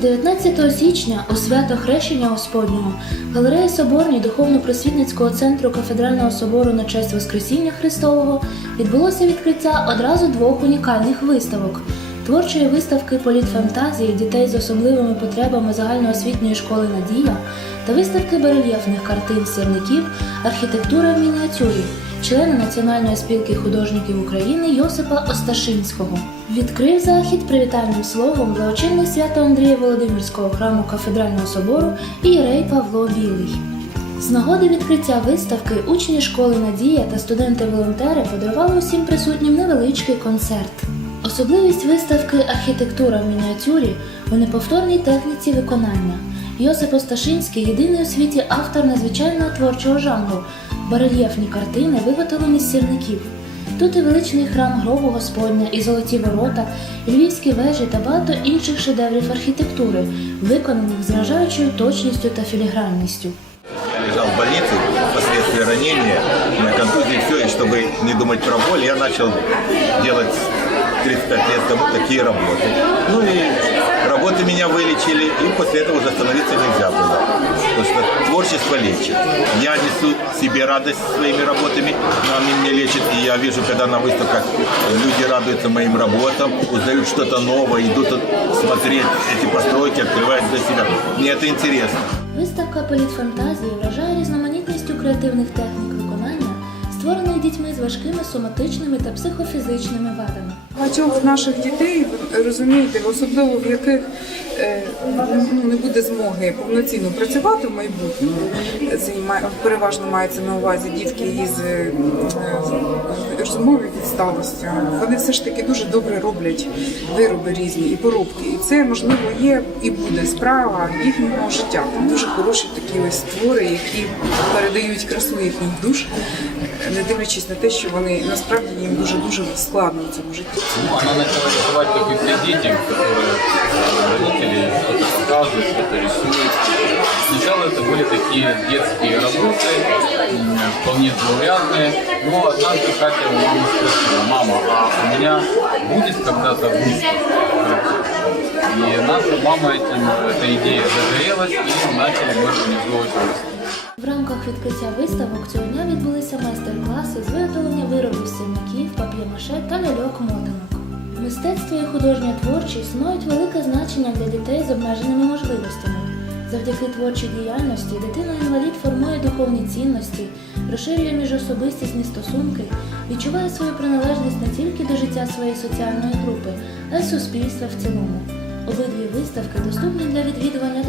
19 січня у свято Хрещення Господнього в галереї Соборній Духовно-просвітницького центру кафедрального собору на честь Воскресіння Христового відбулося відкриття одразу двох унікальних виставок. Творчої виставки Політ фантазії дітей з особливими потребами загальноосвітньої школи Надія та виставки барельєфних картин сірників Архітектура в мініатюрі члена Національної спілки художників України Йосипа Осташинського. Відкрив захід привітальним словом благочинний свято Андрія Володимирського храму кафедрального собору ієрей Павло Білий. З нагоди відкриття виставки учні школи Надія та студенти-волонтери подарували усім присутнім невеличкий концерт. Особливість виставки Архітектура в мініатюрі у неповторній техніці виконання. Йосип Осташинський єдиний у світі автор надзвичайного творчого жанру барельєфні картини, виготовлені з сірників. Тут і величний храм гробу Господня, і золоті ворота, і львівські вежі та багато інших шедеврів архітектури, виконаних з вражаючою точністю та філігранністю. Я лежал в больнице последствия ранения, чтобы не думать про боль, я начал делать 35 лет тому такие работы. Ну и работы меня вылечили, и после этого уже остановиться нельзя было. Потому что творчество лечит. Я несу себе радость своими работами, но они меня лечат, и я вижу, когда на выставках люди радуются моим работам, узнают что-то новое, идут смотреть эти постройки, открывают для себя. Мне это интересно. Виставка Політ фантазії вражає різноманітністю креативних технік виконання, Створених дітьми з важкими соматичними та психофізичними вадами. Багатьох наших дітей розумієте, особливо в яких ну, не буде змоги повноцінно працювати в майбутньому. Це переважно мається на увазі дітки із е, е, розумовою відсталостю. Вони все ж таки дуже добре роблять вироби різні і поробки. І це можливо є і буде справа їхнього життя. Там дуже хороші такі ось твори, які передають красу їхніх душ, не дивлячись на те, що вони насправді їм дуже дуже складно в цьому житті. Ну, она начала рисовать, как и все дети, которые э, родители что-то показывают, что-то рисуют. Сначала это были такие детские работы, м, вполне заурядные, но однажды Катя у мамы спросила, мама, а у меня будет когда-то выставка? И наша мама этим, эта идея загорелась, и начали мы организовывать выставку. В рамках відкриття виставок цього дня відбулися майстер-класи з виготовлення виробів сірників, пап'ємаше та ляльок-мотанок. Мистецтво і художня творчість мають велике значення для дітей з обмеженими можливостями. Завдяки творчій діяльності дитина-інвалід формує духовні цінності, розширює міжособистісні стосунки, відчуває свою приналежність не тільки до життя своєї соціальної групи, а й суспільства в цілому. Обидві виставки доступні для відвідування